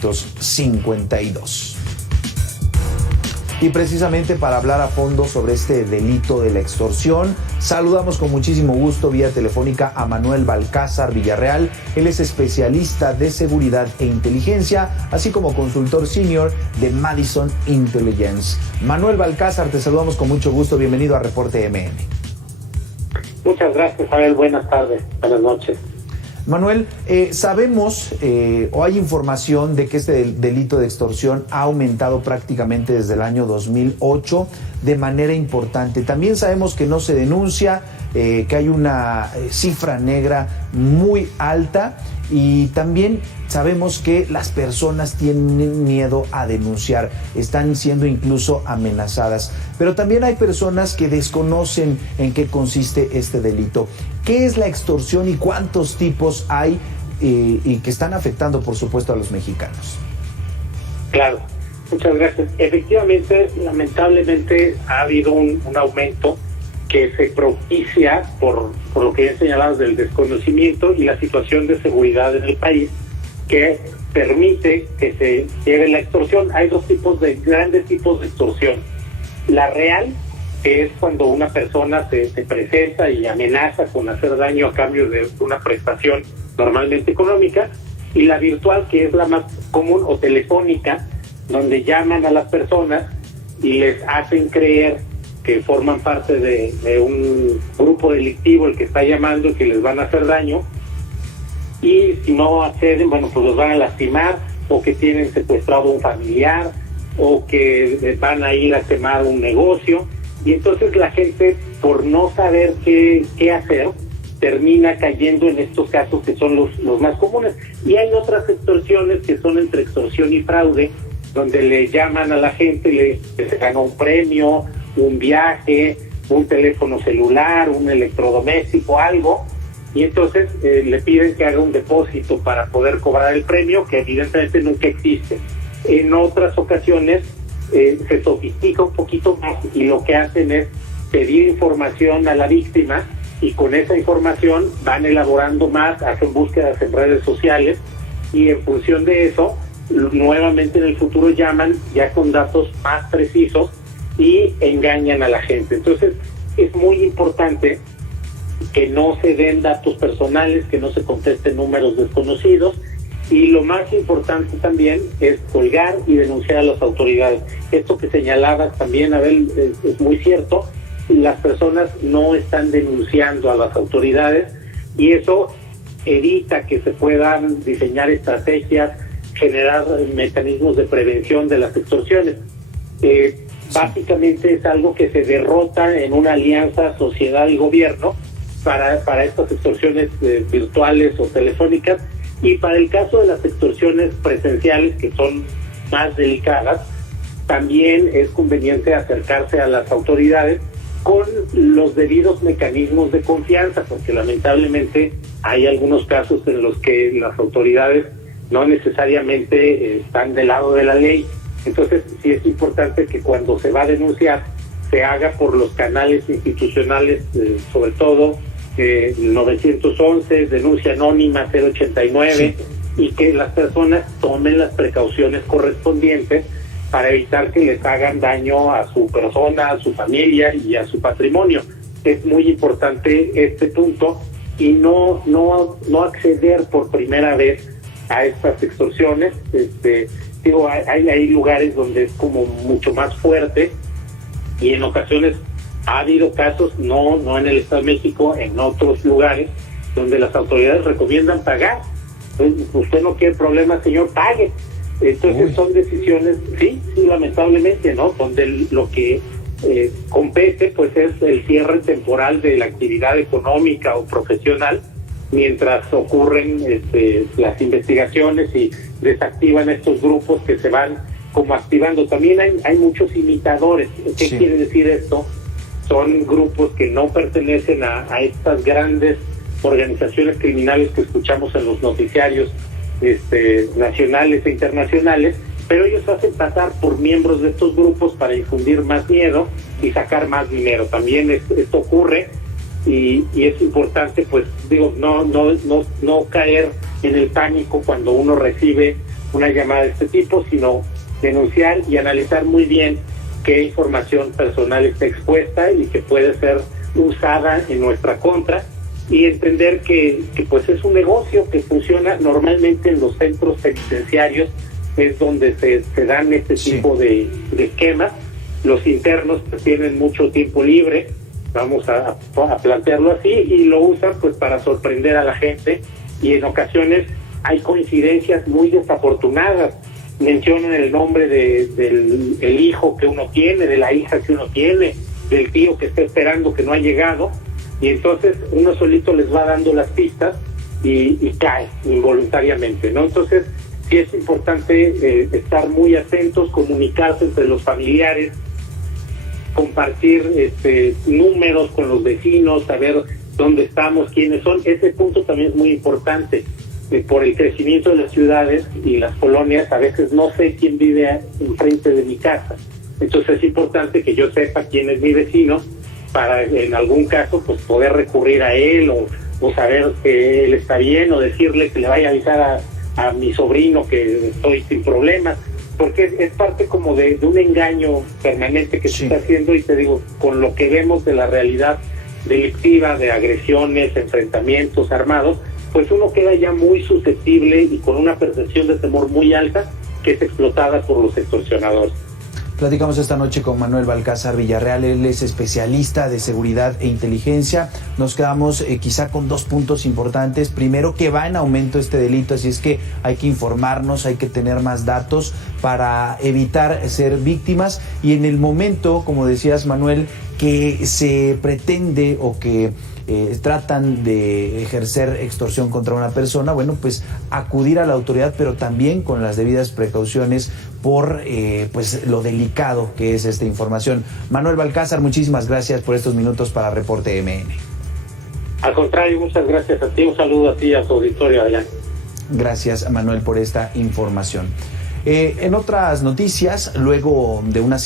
1952. Y precisamente para hablar a fondo sobre este delito de la extorsión, saludamos con muchísimo gusto vía telefónica a Manuel Balcázar Villarreal. Él es especialista de seguridad e inteligencia, así como consultor senior de Madison Intelligence. Manuel Balcázar, te saludamos con mucho gusto. Bienvenido a Reporte MN. Muchas gracias, Abel. Buenas tardes, buenas noches. Manuel, sabemos o hay información de que este delito de extorsión ha aumentado prácticamente desde el año 2008 de manera importante. También sabemos que no se denuncia, que hay una cifra negra muy alta, y también sabemos que las personas tienen miedo a denunciar, están siendo incluso amenazadas. Pero también hay personas que desconocen en qué consiste este delito. ¿Qué es la extorsión y cuántos tipos hay y que están afectando, por supuesto, a los mexicanos? Claro, muchas gracias. Efectivamente, lamentablemente ha habido un aumento que se propicia por lo que ya señalado del desconocimiento y la situación de seguridad en el país, que permite que se lleve la extorsión. Hay grandes tipos de extorsión. La real, que es cuando una persona se presenta y amenaza con hacer daño a cambio de una prestación normalmente económica, y la virtual, que es la más común, o telefónica, donde llaman a las personas y les hacen creer que forman parte de un grupo delictivo el que está llamando y que les van a hacer daño, y si no acceden, bueno, pues los van a lastimar, o que tienen secuestrado un familiar, o que van a ir a quemar un negocio. Y entonces la gente, por no saber qué hacer, termina cayendo en estos casos que son los más comunes. Y hay otras extorsiones que son entre extorsión y fraude, donde le llaman a la gente, se gana un premio, un viaje, un teléfono celular, un electrodoméstico, algo, y entonces le piden que haga un depósito para poder cobrar el premio, que evidentemente nunca existe. En otras ocasiones se sofistica un poquito más y lo que hacen es pedir información a la víctima, y con esa información van elaborando más, hacen búsquedas en redes sociales, y en función de eso nuevamente en el futuro llaman ya con datos más precisos y engañan a la gente. Entonces es muy importante que no se den datos personales, que no se contesten números desconocidos, y lo más importante también es colgar y denunciar a las autoridades. Esto que señalabas también, Abel, es muy cierto. Las personas no están denunciando a las autoridades, y eso evita que se puedan diseñar estrategias, generar mecanismos de prevención de las extorsiones. Básicamente es algo que se derrota en una alianza sociedad y gobierno para estas extorsiones virtuales o telefónicas. Y para el caso de las extorsiones presenciales, que son más delicadas, también es conveniente acercarse a las autoridades con los debidos mecanismos de confianza, porque lamentablemente hay algunos casos en los que las autoridades no necesariamente están del lado de la ley. Entonces sí es importante que cuando se va a denunciar se haga por los canales institucionales, sobre todo 911, denuncia anónima 089, sí, y que las personas tomen las precauciones correspondientes para evitar que les hagan daño a su persona, a su familia y a su patrimonio. Es muy importante este punto, y no acceder por primera vez a estas extorsiones. Hay lugares donde es como mucho más fuerte, y en ocasiones ha habido casos, no en el Estado de México, en otros lugares, donde las autoridades recomiendan pagar. Entonces, usted no quiere problemas, señor, pague. Entonces son decisiones, sí, lamentablemente, ¿no? Donde lo que compete pues es el cierre temporal de la actividad económica o profesional, mientras ocurren las investigaciones y desactivan estos grupos que se van como activando. También hay muchos imitadores. ¿Qué quiere decir esto? Son grupos que no pertenecen a estas grandes organizaciones criminales que escuchamos en los noticiarios nacionales e internacionales, pero ellos hacen pasar por miembros de estos grupos para infundir más miedo y sacar más dinero. También esto ocurre, y es importante, pues digo, no caer en el pánico cuando uno recibe una llamada de este tipo, sino denunciar y analizar muy bien qué información personal está expuesta y que puede ser usada en nuestra contra, y entender que pues es un negocio que funciona normalmente en los centros penitenciarios, es donde se dan este tipo de esquemas. Los internos pues tienen mucho tiempo libre, vamos a plantearlo así, y lo usan pues para sorprender a la gente, y en ocasiones hay coincidencias muy desafortunadas. Mencionan el nombre del hijo que uno tiene, de la hija que uno tiene, del tío que está esperando que no ha llegado, y entonces uno solito les va dando las pistas y cae involuntariamente, ¿no? Entonces sí es importante estar muy atentos, comunicarse entre los familiares, compartir números con los vecinos, saber dónde estamos, quiénes son. Ese punto también es muy importante. Por el crecimiento de las ciudades y las colonias, a veces no sé quién vive enfrente de mi casa. Entonces es importante que yo sepa quién es mi vecino, para en algún caso pues poder recurrir a él, o saber que él está bien, o decirle que le vaya a avisar a mi sobrino que estoy sin problemas, porque es parte como de un engaño permanente que se está haciendo. Y te digo, con lo que vemos de la realidad delictiva, de agresiones, enfrentamientos armados, pues uno queda ya muy susceptible y con una percepción de temor muy alta, que es explotada por los extorsionadores. Platicamos esta noche con Manuel Balcázar Villarreal, él es especialista de seguridad e inteligencia. Nos quedamos quizá con dos puntos importantes. Primero, que va en aumento este delito, así es que hay que informarnos, hay que tener más datos para evitar ser víctimas. Y en el momento, como decías, Manuel, que se pretende o que tratan de ejercer extorsión contra una persona, bueno, pues acudir a la autoridad, pero también con las debidas precauciones por pues lo delicado que es esta información. Manuel Balcázar, muchísimas gracias por estos minutos para Reporte MN. Al contrario, muchas gracias a ti, un saludo a ti y a tu auditorio allá. Gracias, Manuel, por esta información. En otras noticias, luego de una